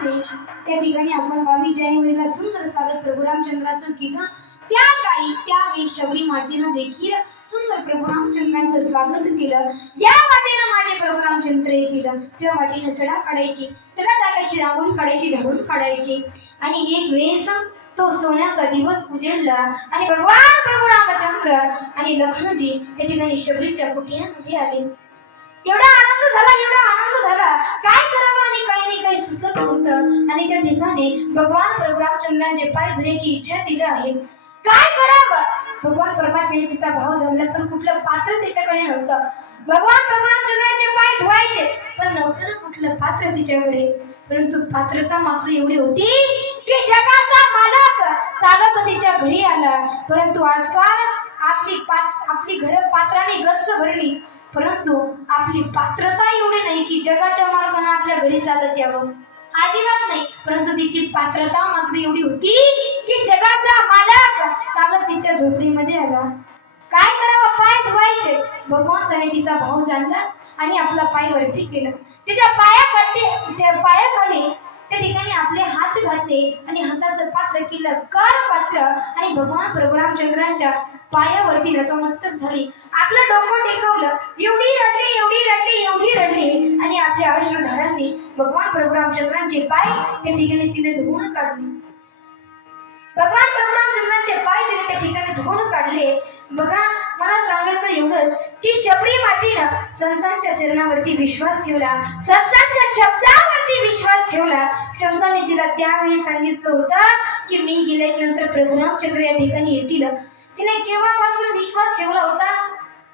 प्रमाणे त्या ठिकाणी आपण बावीस जानेवारीला सुंदर स्वागत प्रभू रामचंद्राचं केलं. त्या काळी त्यावेळी शबरी मातेनं देखील सुंदर प्रभू रामचंद्रांचं स्वागत केलं. या वाटेनं माझे प्रभू रामचंद्र येतील त्या वाटेनं सडा काढायची सडा टाकायची रांगोळी काढायची झाडून काढायची. आणि एक वेळेस तो सोन्याचा दिवस उजेडला आणि भगवान प्रभू रामचंद्र आणि लखनजी त्या ठिकाणी शबरीच्या कुटियामध्ये आले. एवढा आनंद झाला एवढा आनंद झाला. काय करा आणि काही नाही काही सुचत नव्हतं आणि त्या ठिकाणी भगवान प्रभुरामचंद्रांचे पाय धुण्याची इच्छा दिली आहे काय करावं? भगवान परमात्म्याने तिचा भाव जमला पण कुठलं पात्र त्याच्याकडे नव्हतं. भगवान प्रभुरामचंद्रांचे पाय धुवायचे पण नव्हतं ना कुठलं पात्र तिच्याकडे. परंतु पात्रता मात्र एवढी होती की जगाचा मालक चालत तिच्या घरी आला. परंतु आजकाल आपली पात आपली घर पात्राने गच्च भरली. परंतु आपली पात्रता एवढी नाही की जगाच्या मार्गाने आपल्या घरी चालत यावं. अजिबात नाही. परंतु तिची पात्रता मात्र एवढी होती की जगाचा मालक चालत तिच्या झोपडीमध्ये आला. काय करावं? पाय धुवायचे. भगवंताने तिचा भाव जाणला आणि आपला पाय वरती केला. तिच्या पायाखाली त्या पायाखाली त्या ठिकाणी आपले घातले आणि हाताचं पात्र केलं काळ पात्र आणि भगवान प्रभू रामचंद्रांच्या पायावरती नतमस्तक झाली. आपलं डोकं टेकवलं. एवढी रडली एवढी रडली एवढी रडली. आणि आपल्या अश्रुधारांनी भगवान प्रभू रामचंद्रांचे पाय त्या ठिकाणी तिने धुवून काढले. भगवान प्रभू रामचंद्रांचे पाय तिने त्या ठिकाणी धुवून काढले. बघा मला सांगायचं एवढं की शबरी मातेनं संतांच्या चरणावरती विश्वास ठेवला. संतांच्या शब्दावरती विश्वास ठेवला. संतांनी तिला त्यावेळी सांगितलं होतं की मी गेल्याच्यानंतर प्रभू या ठिकाणी येतील. तिने केव्हापासून विश्वास ठेवला होता?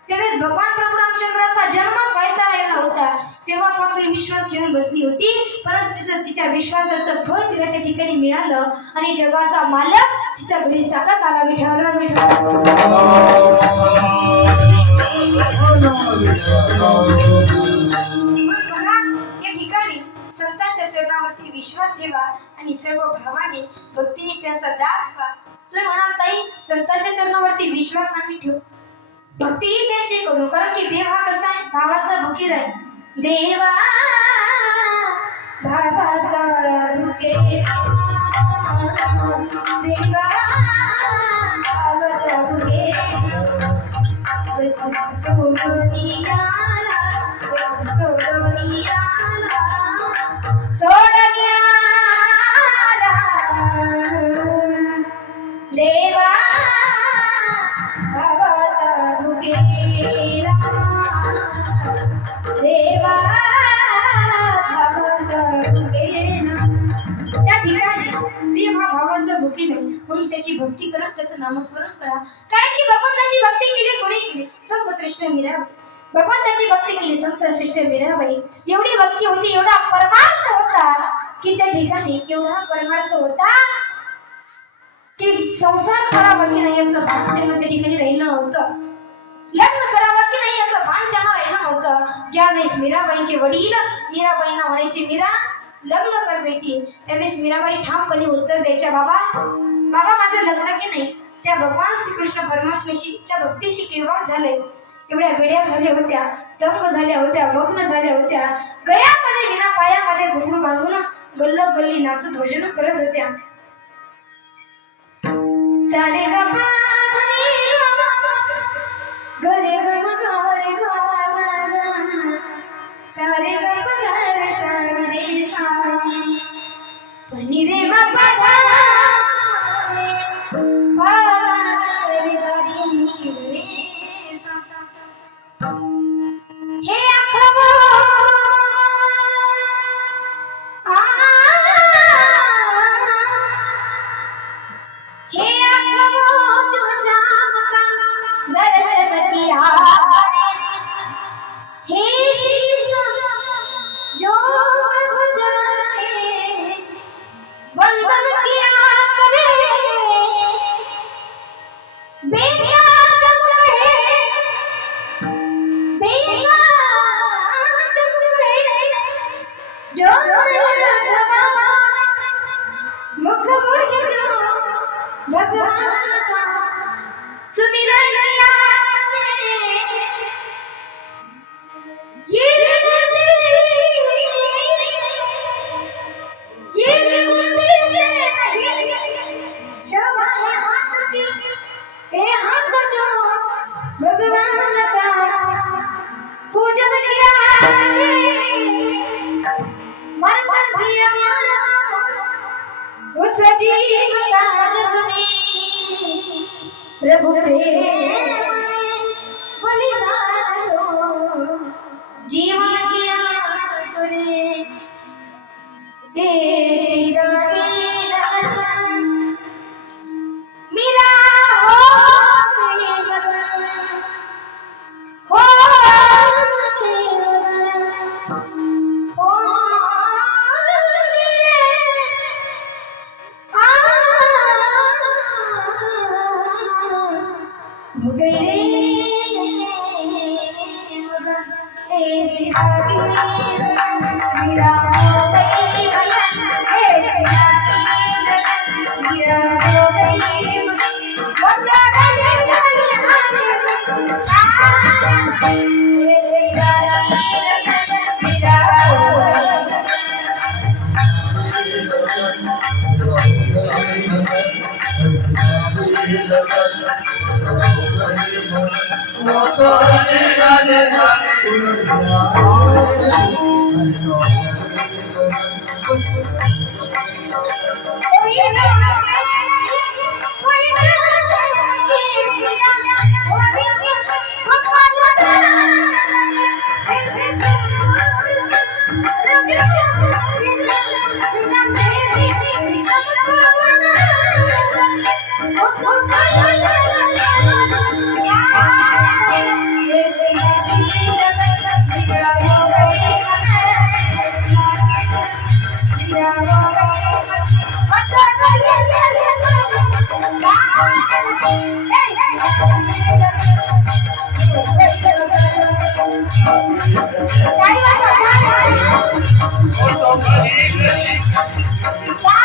त्यावेळेस भगवान प्रभू रामचंद्राचा जन्मच व्हायचा राहिला होता. तेव्हापासून विश्वास ठेवून बसली होती परंतु तिचं तिच्या विश्वासाचं फळ तिला त्या ठिकाणी मिळालं आणि जगाचा मालक तिच्या घरी चालत आला विठ्ठल विठ्ठल म्हणून बघा, या ठिकाणी संतांच्या विश्वास ठेवा आणि सर्व भावाने भक्तीने त्यांचा दास व्हा. तुम्ही म्हणाल ताई संतांच्या चरणावरती विश्वास आम्ही ठेवू. भक्तीही त्यांची करू कारण की देव हा कसा आहे? भावाचा भुकीर आहे. देवा भावाचा भुकीर देवा भावाचा भुकीर सोडनियाला म्हणून त्याची भक्ती करा त्याचं नामस्मरण करा. कारण की भगवंताची भक्ती केली कोणी केली? संत श्रेष्ठ मीरा. भगवंताची भक्ती केली संत श्रेष्ठ मीराबाई. एवढी भक्ती होती एवढा परमार्थ होता की त्या ठिकाणी एवढा परमार्थ होता की संसार करावा की नाही याचं भान त्यांना त्या ठिकाणी राहिलं नव्हतं. लग्न करावं की नाही याचं भान त्यांना राहिलं नव्हतं. ज्यावेळेस मीराबाईंचे वडील मीराबाईंना म्हणायचे मीरा लग्न कर बेटी. त्यावेळेस मीराबाई ठामपणे उत्तर द्यायच्या बाबा बाबा माझं लग्न की नाही? त्या भगवान श्रीकृष्ण परमात्म्याशी भक्तीशी केव्हा झालंय एवढ्या वेड्या झाल्या होत्या दंग झाल्या होत्या मग्न झाल्या होत्या. गळ्यामध्ये विना पायामध्ये घुंगरू बांधून गल्ल गल्ली नाचत भजन करत होत्या. सारे ग गरे धनी ग मा, ग रे ग म रे सारे मुख मुहित भगवान सुमिरन प्रभु प्रेम बलिदान जीवन किया करे। हे Yeah. Bye.